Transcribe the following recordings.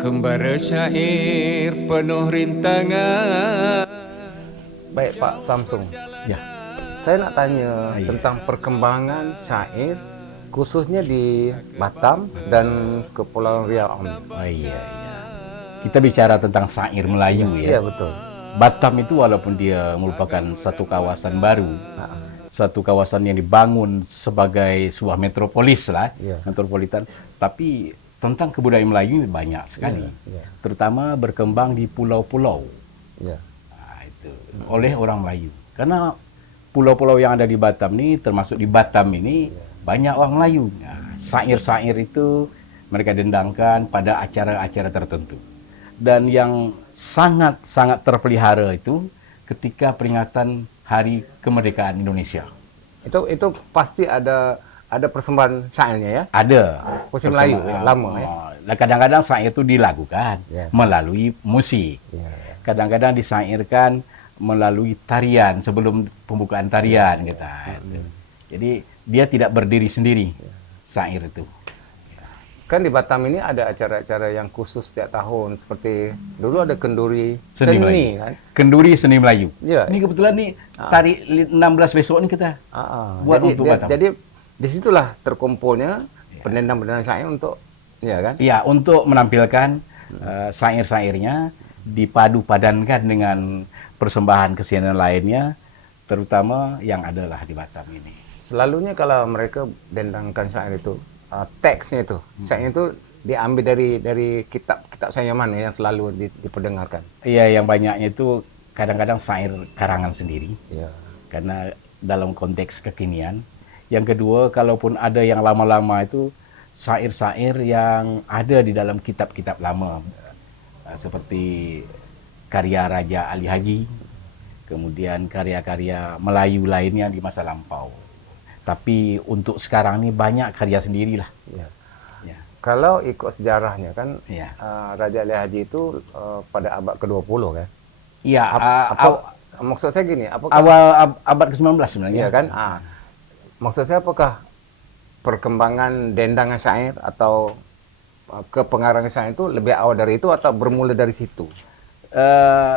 Kembara syair penuh rintangan. Baik Pak Samsung, Ya, saya nak tanya iya. tentang perkembangan syair khususnya di Batam dan Kepulauan Riau. Oh iya, iya. Kita bicara tentang syair Melayu Iya ya. betul. Batam itu walaupun dia merupakan satu kawasan baru, Ah, suatu kawasan yang dibangun sebagai sebuah metropolis lah, Iya. metropolitan, tapi tentang kebudayaan Melayu banyak sekali. Iya. Terutama berkembang di pulau-pulau. Iya. Nah, itu oleh orang Melayu. Karena pulau-pulau yang ada di Batam ini, termasuk di Batam ini, banyak orang Melayu. Nah, syair-syair itu mereka dendangkan pada acara-acara tertentu. Dan yang sangat-sangat terpelihara itu ketika peringatan Hari Kemerdekaan Indonesia. Itu pasti ada persembahan syairnya ya. Ada. Puisi Melayu Persamaan. lama ya. Dan kadang-kadang syair itu dilakukan Ya. melalui musik. Iya. Kadang-kadang disairkan melalui tarian sebelum pembukaan tarian kita. Jadi dia tidak berdiri sendiri syair itu. Kan di Batam ini ada acara-acara yang khusus setiap tahun seperti dulu ada kenduri Seni seni Melayu. kan. Kenduri seni Melayu. Iya. Ini kebetulan nih tarik 16 besok nih kita buat untuk Batam. Jadi disitulah terkumpulnya pendendang-pendendang syair untuk ya kan. Ya, untuk menampilkan syair-syairnya dipadu padankan dengan persembahan kesenian lainnya, terutama yang adalah di Batam ini. Selalunya kalau mereka dendangkan syair itu teksnya itu, syair itu diambil dari kitab syair mana yang selalu diperdengarkan. Iya, yang banyaknya itu kadang-kadang syair karangan sendiri, Ya. karena dalam konteks kekinian. Yang kedua, kalaupun ada yang lama-lama itu syair-syair yang ada di dalam kitab-kitab lama, seperti karya Raja Ali Haji, kemudian karya-karya Melayu lainnya di masa lampau. Tapi untuk sekarang ini banyak karya sendirilah. Ya. Ya. Kalau ikut sejarahnya kan Ya. Raja Ali Haji itu pada abad ke-20 kan. Iya, Maksud saya gini, apakah awal abad ke-19 sebenarnya. iya kan? Maksud saya apakah perkembangan dendangan syair atau kepengarangan syair itu lebih awal dari itu atau bermula dari situ?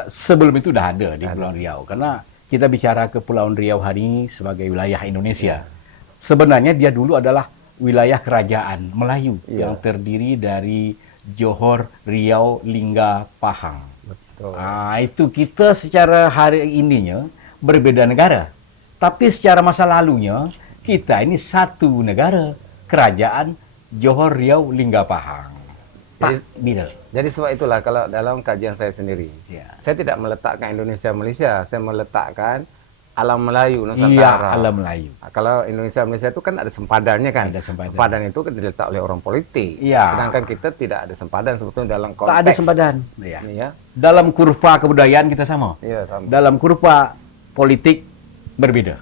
Sebelum itu udah ada di Kepulauan Riau, karena kita bicara Kepulauan Riau hari ini sebagai wilayah Indonesia. Sebenarnya dia dulu adalah wilayah kerajaan Melayu yang terdiri dari Johor, Riau, Lingga, Pahang. Betul. Itu kita secara hari ininya berbeda negara, tapi secara masa lalunya kita ini satu negara, kerajaan Johor, Riau, Lingga, Pahang. Beda. Jadi sebab itulah kalau dalam kajian saya sendiri, Ya. saya tidak meletakkan Indonesia Malaysia, saya meletakkan alam Melayu Iya, Nusantara. alam Melayu. Kalau Indonesia Malaysia itu kan ada sempadannya kan. Ada sempadan. Sempadan itu kan diletak oleh orang politik. Iya. Sedangkan kita tidak ada sempadan sebetulnya dalam konteks. Tak ada sempadan. Ya. Ini ya. Dalam kurva kebudayaan kita sama. Iya, sama. Dalam kurva politik berbeda.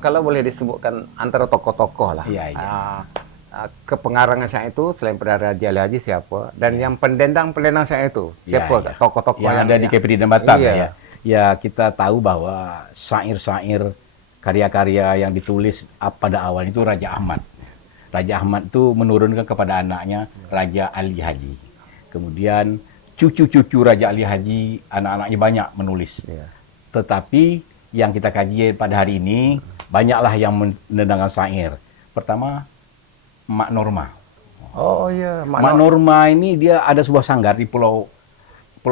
Kalau boleh disebutkan antara tokoh-tokoh lah. Iya, iya. Kepengarangan syair itu selain pada Raja Ali Haji siapa dan yang pendendang syair itu Iya, siapa iya. tokoh-tokoh Yang ada di KPD dan Batam Iya. ya. Ya, kita tahu bahwa syair-syair karya-karya yang ditulis pada awal itu Raja Ahmad. Raja Ahmad itu menurunkan kepada anaknya Raja Ali Haji. Kemudian cucu-cucu Raja Ali Haji, anak-anaknya banyak menulis. Iya. Tetapi yang kita kaji pada hari ini, banyaklah yang mendendangkan syair. Pertama, Mak Norma. Oh iya, Mak Norma ini dia ada sebuah sanggar di Pulau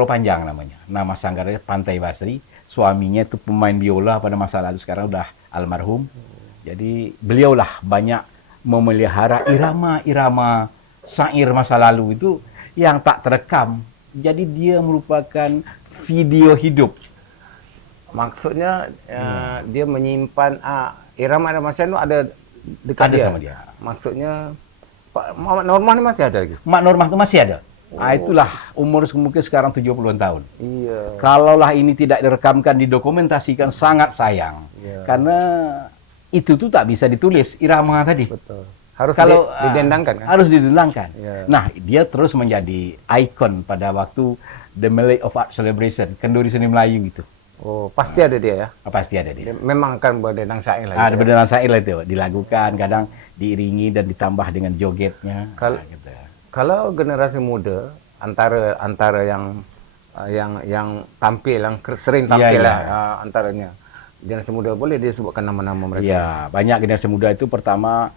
Panjang namanya. Nama sanggarnya Pantai Basri. Suaminya itu pemain biola pada masa lalu, sekarang udah almarhum. Jadi beliaulah banyak memelihara irama-irama syair masa lalu itu yang tak terekam. Jadi dia merupakan video hidup. Maksudnya dia menyimpan irama-irama syair itu ada dekat Ada dia. sama dia. Maksudnya Pak Muhammad Norman ini masih ada lagi. Mak Norma itu masih ada. Itulah umur mungkin sekarang 70-an tahun. Iya. Kalaulah ini tidak direkamkan, didokumentasikan, sangat sayang. Iya. Karena itu tuh tak bisa ditulis, irama tadi. Betul. Harus Kalau didendangkan kan? Harus didendangkan. Iya. Nah, dia terus menjadi ikon pada waktu The Malay of Art Celebration, kenduri seni Melayu gitu. Oh, pasti ada dia ya. Pasti ada dia. Memang kan berdendang syair lah. Ada gitu ya. berdendang syair itu dilakukan, kadang diiringi dan ditambah dengan jogetnya. Kalau- gitu. Kalau generasi muda antara yang tampil, yang sering tampil Iya. lah, antaranya generasi muda, boleh disebutkan nama-nama mereka? Ya, banyak generasi muda itu pertama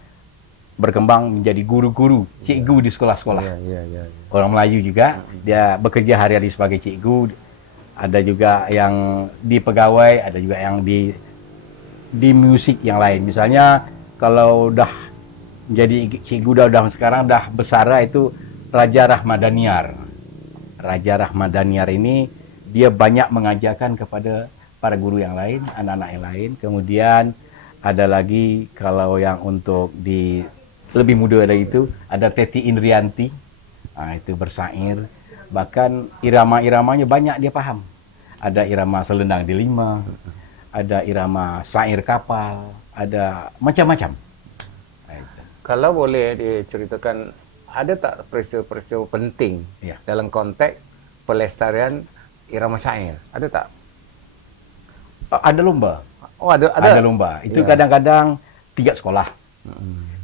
berkembang menjadi guru-guru, cikgu di sekolah-sekolah. Iya. Orang Melayu juga, dia bekerja hari-hari sebagai cikgu. Ada juga yang di pegawai, ada juga yang di musik yang lain. Misalnya kalau udah jadi cikgu udah sekarang udah besar itu Raja Rahmadaniar. Raja Rahmadaniar ini dia banyak mengajarkan kepada para guru yang lain, anak-anak yang lain. Kemudian ada lagi kalau yang untuk di lebih muda dari itu ada Teti Indrianti. Nah, itu bersair. Bahkan irama-iramanya banyak dia paham. Ada irama selendang delima, ada irama syair kapal, ada macam-macam. Nah, itu. Kalau boleh diceritakan, ada tak peristiwa-peristiwa penting Ya. dalam konteks pelestarian irama syair? Ada tak? Ada lomba. Oh, ada. Ada lomba. Itu Ya. kadang-kadang tingkat sekolah.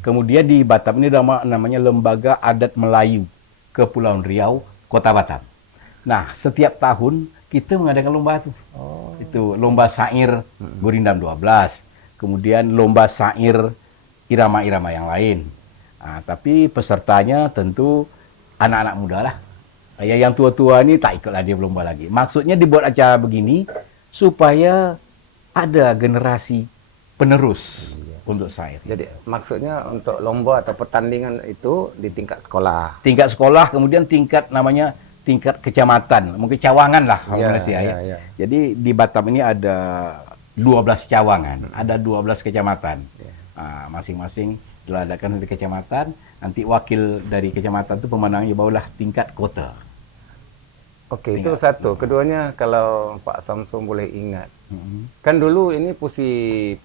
Kemudian di Batam ini namanya Lembaga Adat Melayu Kepulauan Riau, Kota Batam. Nah, setiap tahun kita mengadakan lomba itu. Itu lomba syair Gurindam 12. Kemudian lomba syair irama-irama yang lain. Nah, tapi pesertanya tentu anak-anak muda lah. Yang tua-tua ini tak ikutlah dia berlomba lagi. Maksudnya dibuat acara begini supaya ada generasi penerus untuk syair. Jadi maksudnya untuk lomba atau pertandingan itu di tingkat sekolah. Tingkat sekolah, kemudian tingkat namanya tingkat kecamatan, mungkin cawangan lah kalau Ya, Malaysia ya. ya. Jadi di Batam ini ada 12 cawangan, ada 12 kecamatan. Masing-masing diadakan di kecamatan, nanti wakil dari kecamatan itu pemenangnya barulah tingkat kota. Oke, itu satu. Keduanya, kalau Pak Samsung boleh ingat, kan dulu ini pusi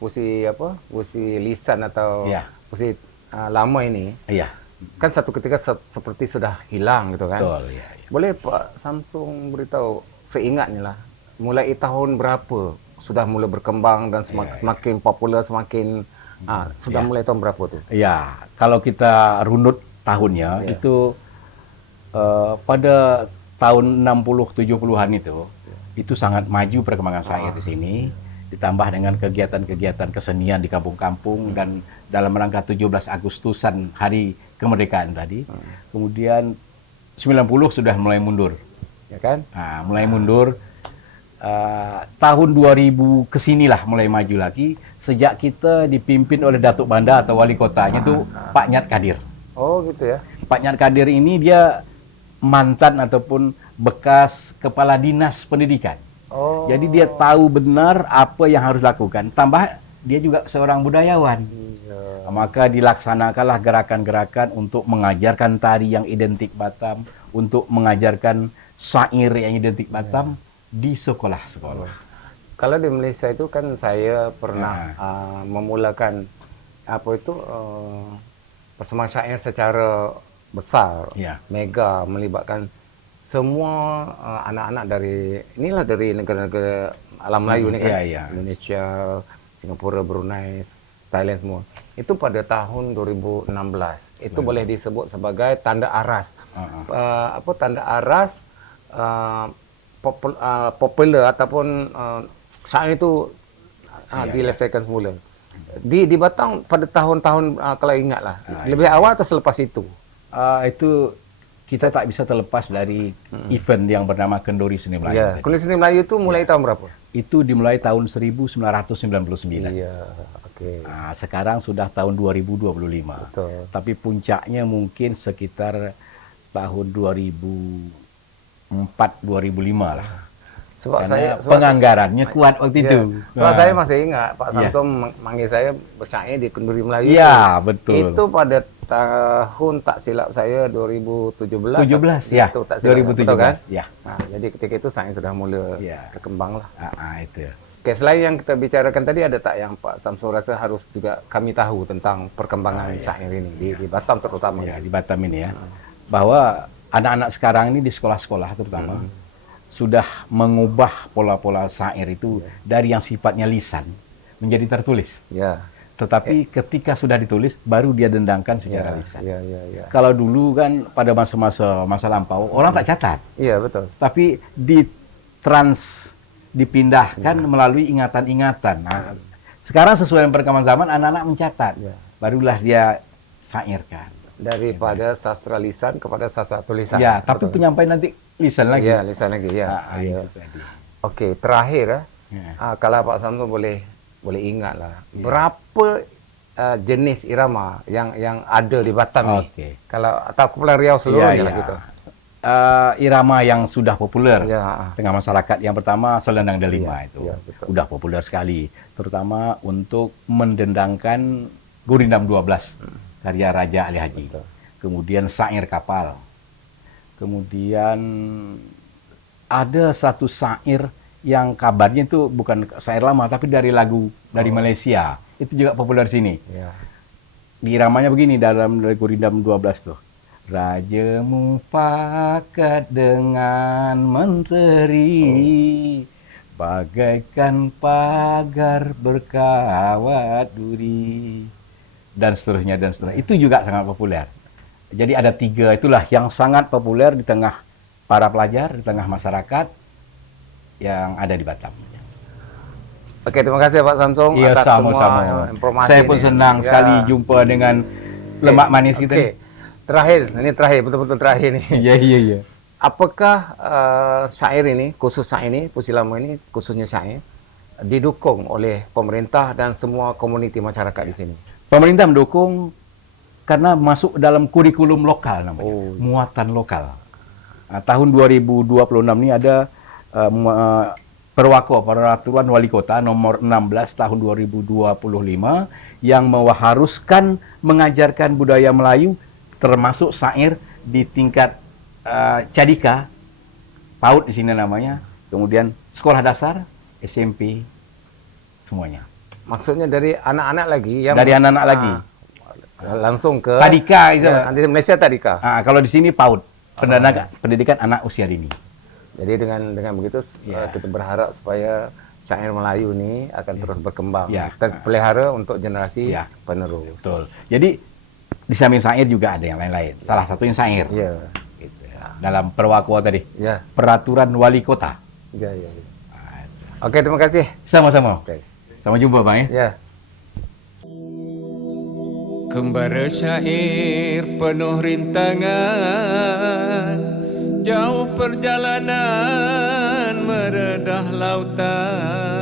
lisan atau Ya. pusi lama ini, Iya, kan satu ketika seperti sudah hilang gitu kan. betul ya. Boleh Pak Samsung beritahu seingatnya lah, mulai tahun berapa sudah mulai berkembang dan semakin populer, semakin sudah mulai tahun berapa tuh? Ya, kalau kita runut tahunnya itu pada tahun 60-70-an itu sangat maju perkembangan syair di sini, ditambah dengan kegiatan-kegiatan kesenian di kampung-kampung dan dalam rangka 17 Agustusan hari kemerdekaan tadi. Kemudian 90 sudah mulai mundur. Ya kan? Nah, mulai mundur. Tahun 2000 kesinilah mulai maju lagi sejak kita dipimpin oleh Datuk Banda atau wali kotanya itu Pak Nyat Kadir. Oh gitu ya. Pak Nyat Kadir ini dia mantan ataupun bekas kepala dinas pendidikan. Oh. Jadi dia tahu benar apa yang harus dilakukan. Tambah dia juga seorang budayawan. Iya. Maka dilaksanakanlah gerakan-gerakan untuk mengajarkan tari yang identik Batam, untuk mengajarkan syair yang identik Batam di sekolah-sekolah. Kalau di Malaysia itu kan saya pernah memulakan persembahan syair secara besar, Ya. mega, melibatkan semua anak-anak dari negara-negara alam Melayu ini kan, Iya. Indonesia, Singapura, Brunei, Thailand semua. Itu pada tahun 2016. Itu boleh disebut sebagai tanda aras. Tanda aras populer ataupun syair itu dilestarikan semula. Di Batam pada tahun-tahun kalau ingatlah, lebih awal atau selepas itu? Itu kita tak bisa terlepas dari event yang bernama Kenduri Seni Melayu. Ya, tadi. Kenduri Seni Melayu itu mulai tahun berapa? Itu dimulai tahun 1999. Iya, oke. Nah, sekarang sudah tahun 2025. Betul. Tapi puncaknya mungkin sekitar tahun 2004-2005 lah. Sebab Karena saya penganggarannya kuat waktu itu. Sebab saya masih ingat Pak Samsung manggil saya bersyair di Kenduri Melayu. Iya, betul. Itu pada tahun tak silap saya 2017. 17 ya. Itu tak silap, 2017 betul kan? ya. Nah, jadi ketika itu saya sudah mulai berkembang lah. Itu. Oke, selain yang kita bicarakan tadi, ada tak yang Pak Samsung rasa harus juga kami tahu tentang perkembangan syair ini di Batam terutama? Ya, di Batam ini ya. Bahwa anak-anak sekarang ini di sekolah-sekolah terutama sudah mengubah pola-pola syair itu dari yang sifatnya lisan menjadi tertulis. Ya. Tetapi ketika sudah ditulis, baru dia dendangkan secara lisan. Iya. Kalau dulu kan pada masa lampau, orang tak catat. Iya, betul. Tapi dipindahkan melalui ingatan-ingatan. Nah, sekarang sesuai dengan perkembangan zaman, anak-anak mencatat. Ya. Barulah dia syairkan. Daripada sastra lisan kepada sastra tulisan. Ya, tapi Betul. penyampaian nanti lisan lagi. Iya, lisan lagi, ya. Iya. Itu tadi. Oke, terakhir Ya. kalau Pak Samsul boleh ingat lah, berapa jenis irama yang ada di Batam nih? Oke. Kalau atau Kepulauan Riau seluruhnya lah gitu. Irama yang sudah populer Ya. tengah masyarakat, yang pertama Selendang Delima itu iya, betul. udah populer sekali, terutama untuk mendendangkan Gurindam 12 karya Raja Ali Haji. Betul. Kemudian Syair Kapal, kemudian ada satu syair yang kabarnya itu bukan syair lama tapi dari lagu dari Malaysia, itu juga populer sini. Ya. Di iramanya begini dalam Gurindam 12 tuh. Raja mufakat dengan menteri, bagaikan pagar berkawat duri, dan seterusnya dan seterusnya. Itu juga sangat populer. Jadi ada 3 itulah yang sangat populer di tengah para pelajar, di tengah masyarakat yang ada di Batam. Oke, terima kasih Pak Samsung Iya, atas sama-sama. semua informasi. Saya pun ini. senang Ya. sekali jumpa dengan lemak manis kita. Oke. Terakhir, betul-betul terakhir nih. Iya. Apakah syair ini, khusus syair ini, Puisi Lama ini, khususnya syair, didukung oleh pemerintah dan semua komuniti masyarakat di sini? Pemerintah mendukung karena masuk dalam kurikulum lokal namanya, Oh. muatan lokal. Nah, tahun 2026 ini ada Peraturan Wali Kota nomor 16 tahun 2025 yang mengharuskan mengajarkan budaya Melayu termasuk syair di tingkat cadika, PAUD di sini namanya, kemudian sekolah dasar, SMP, semuanya. Maksudnya dari anak-anak lagi yang Dari anak-anak lagi. Langsung ke Tadika, ya, di Malaysia Tadika. Kalau di sini PAUD, pendidikan anak usia dini. Jadi dengan begitu kita berharap supaya syair Melayu ini akan terus berkembang, Ya. terpelihara untuk generasi Ya. penerus. Betul. Jadi di samping syair juga ada yang lain-lain. Salah satunya syair. Iya. Gitu ya. Dalam Perwako tadi, Ya. Peraturan Wali Kota. Ya. Oke, terima kasih. Sama-sama. Oke. Sampai jumpa, Bang ya. Ya. Kembara syair penuh rintangan, jauh perjalanan meredah lautan.